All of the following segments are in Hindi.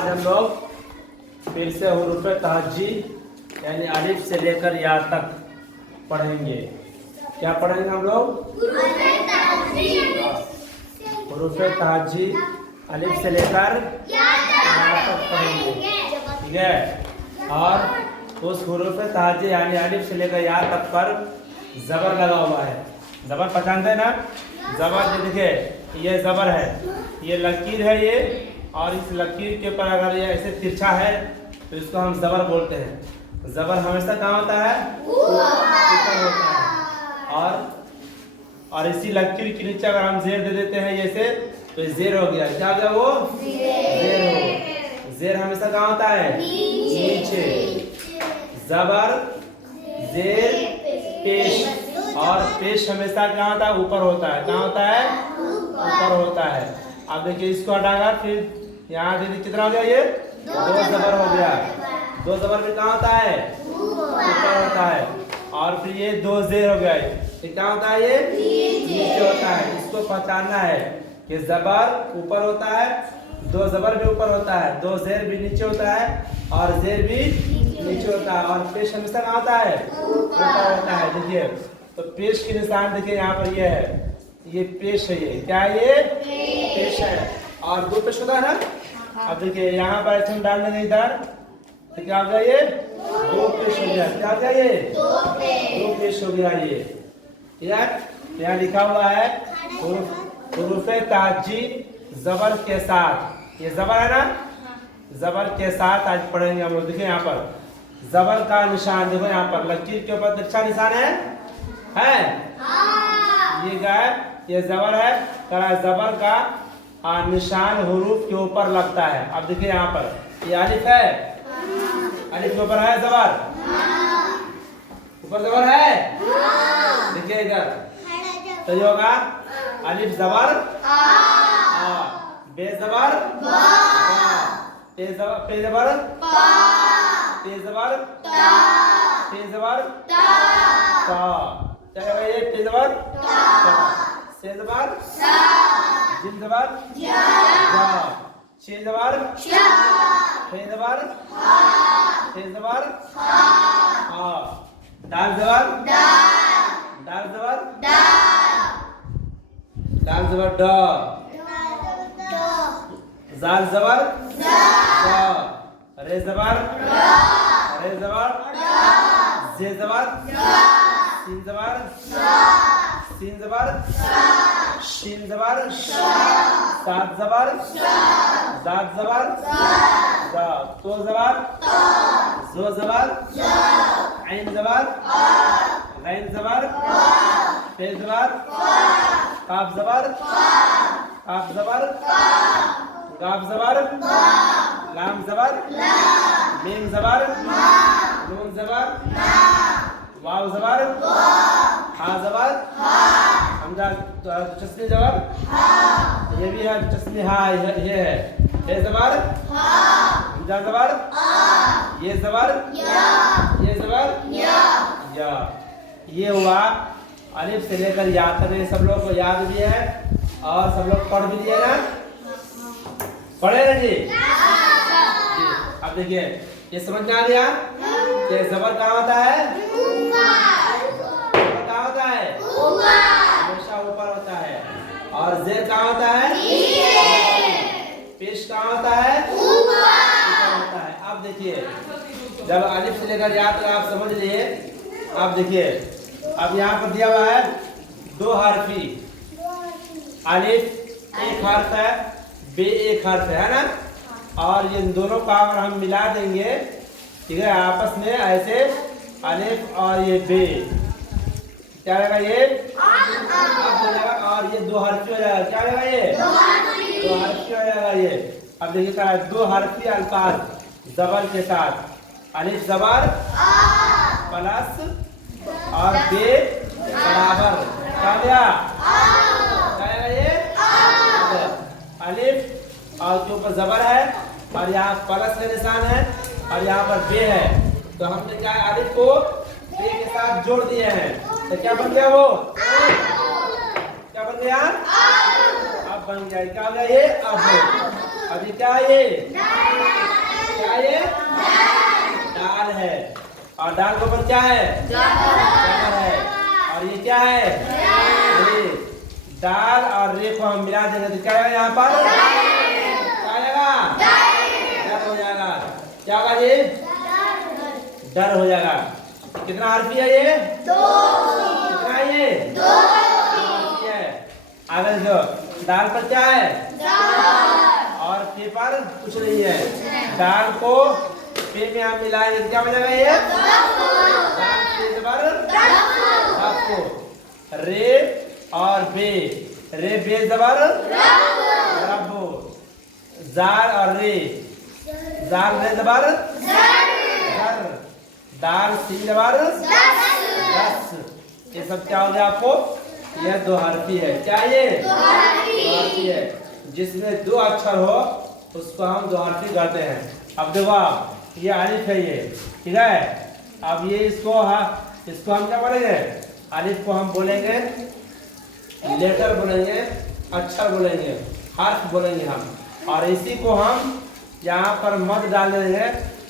आज हम लोग फिर से हुरूफ तहज्जी यानी अलिफ से लेकर या तक पढ़ेंगे। क्या पढ़ेंगे हम लोग? हुरूफ तहज्जी अलिफ से लेकर या तक पढ़ेंगे, ठीक है। और उस हुरूफ तहज्जी यानी अलिफ से लेकर या तक पर जबर लगा हुआ है। जबर पहचानते हैं ना? जबर ये देखिए, ये जबर है, ये लकीर है ये, और इस लकीर के ऊपर अगर ये ऐसे तिरछा है तो इसको हम जबर बोलते हैं। जबर हमेशा कहाँ होता है? ऊपर होता है। और इसी लकीर के नीचे अगर हम जेर दे देते हैं जैसे, तो जेर हो गया। क्या हो गया वो? जेर हो। जेर हमेशा कहाँ होता है? नीचे। जबर, जेर, पेश, और पेश हमेशा कहाँ होता है? ऊपर होता है। कहाँ होता है? ऊपर होता है। अब देखिए इसको हटाकर फिर यहाँ दीदी कितना हो गया? ये दो जबर हो गया। दो जबर भी कहाँ होता है? ऊपर होता है। और फिर ये दो जेर हो गया। ये क्या होता है? ये नीचे होता है। इसको पहचानना है कि जबर ऊपर होता है, दो जबर भी ऊपर होता है, दो जेर भी नीचे होता है, और जेर भी नीचे होता है। और पेश हमेशा कहाँ होता है? ऊपर होता है। देखिए तो पेश के निशान देखिए यहाँ पर ये है, ये पेश है। ये क्या है? ये पेश है। और दो पेश होता है ना? अब देखिए यहाँ पर हम डाल देंगे इधर, तो क्या हो गया? ये दो पेश हो गया। क्या हो गया? ये दो पेश हो गया। ये यहाँ लिखा हुआ है हुरूफ तहज्जी जबर के साथ। ये जबर है ना? जबर के साथ आज पढ़ेंगे हम लोग। देखिए यहाँ पर जबर का निशान देखो, यहाँ पर लकीर के ऊपर अच्छा निशान है। ये गाय, ये जबर है। जबर का निशान हुरूफ के ऊपर लगता है। अब देखिए यहाँ पर ये अलिफ है, अलिफ के ऊपर है जबर, ऊपर जबर है। देखिए इधर तो ये होगा अलिफ जबर बे जबर पे जबर पे जबर ते जबर ते जबर ता। क्या है ये? पे जबर से जबर जिम जबर जा, शे जबर फे जबर फे जबर हा, दाल जबर दाल जबर दाल जबर ड, जाल जबर जा, रे जबर रे जबर जे जबर सीन जबर सीन जबर शीन जबर सात जबर जात जबर जा, तो जबर जो जबर ऐन जबर गैन जबर फे जबर काफ जबर काफ जबर गाफ जबर लाम जबर मीम जबर नून जबर वाव जबर हा जबर हमजा तस्नी जबर, ये भी है तस्नी हा, ये है। ये जबर हमजा जबर, ये जबर ये जबर या। ये हुआ अलिफ से लेकर या तक। ये सब लोग को याद भी है और सब लोग पढ़ भी लिए ना? पढ़े ना जी? अब देखिए ये समझ में आ गया कि जबर कहाँ होता है? कहाँ होता है? हमेशा ऊपर होता है। और जेर कहाँ होता है? पेश कहाँ होता है? ऊपर होता है। अब देखिए जब अलिफ से लेकर या तक आप समझ लिए। अब देखिए अब यहाँ पर दिया हुआ है दो हर्फी। अलिफ एक हर्फ है, बे एक हर्फ है ना? और ये दोनों का अगर हम मिला देंगे, ठीक है, आपस में ऐसे अलिफ और ये बे, क्या रहेगा? ये और ये दो हर्फी हो जाएगा। क्या रहेगा? ये दो हर्फी हो जाएगा। ये अब देखिए क्या है? दो हर्फी अल्फाज जबर के साथ, अलिफ जबर प्लस और बे बराबर। क्या हो गया? क्या रहेगा? ये अलिफ और के ऊपर जबर है और यहाँ प्लस का निशान है और यहाँ पर बे है, तो हमने क्या है? अलिफ को बे के साथ जोड़ दिए हैं। तो क्या बन गया? वो क्या बन गया? अब बन गया। क्या हो गया? ये अब अब ये क्या है? क्या ये? दाल है। और दाल के ऊपर क्या है? चावल है। और ये क्या है? रे। दाल और रे को हम मिला देंगे तो क्या आएगा यहाँ पर? क्या आएगा? डर हो जाएगा। क्या होगा ये? डर हो जाएगा। कितना आरपी है ये? 2। कितना है ये? 2 है। आगे देखो, दाल पर क्या है? और पे पर कुछ नहीं है। दाल को पे में आप मिलाएंगे क्या बन जाएगा ये? दाल पे पर आपको रे और बे, रे बे जबर रब्बो, जार और रे, जार रे जबर जर, दाल सी जबर 10। ये सब क्या हो गया आपको? यह 2 हरफी है। क्या ये? 2 हरफी है। जिसमें 2 अक्षर हो उसको हम 2 हरफी कहते हैं। अब देखो आप, ये अलिफ है ये, ठीक है। अब ये इसको हम क्या बोलेंगे? अलिफ को हम बोलेंगे लेटर बोलेंगे, अक्षर बोलेंगे, हर्फ बोलेंगे हम। और इसी को हम यहाँ पर मद डाल देंगे,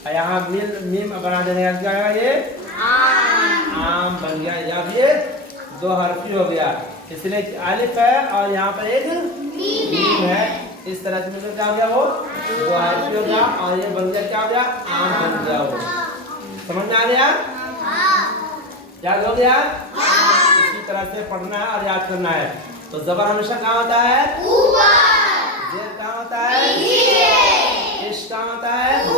यहाँ मीम बना देंगे। क्या है ये? आम बन गया। अब ये 2 हरफी हो गया, इसलिए अलिफ है और यहाँ पर एक मीम है। इस तरह से मिलकर क्या हो गया? वो 2 हरफी हो गया और ये बन गया क्या हो गया? आम बन गया। वो समझ में आ गया? याद हो गया? इसी तरह से पढ़ना है और याद करना है। तो जबर हमेशा कहाँ होता है? जेर कहाँ होता है? पेश कहाँ होता है? दो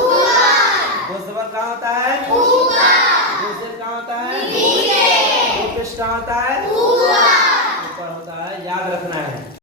जबर कहाँ होता है? दो जेर कहाँ होता है? दो पेश कहाँ होता है?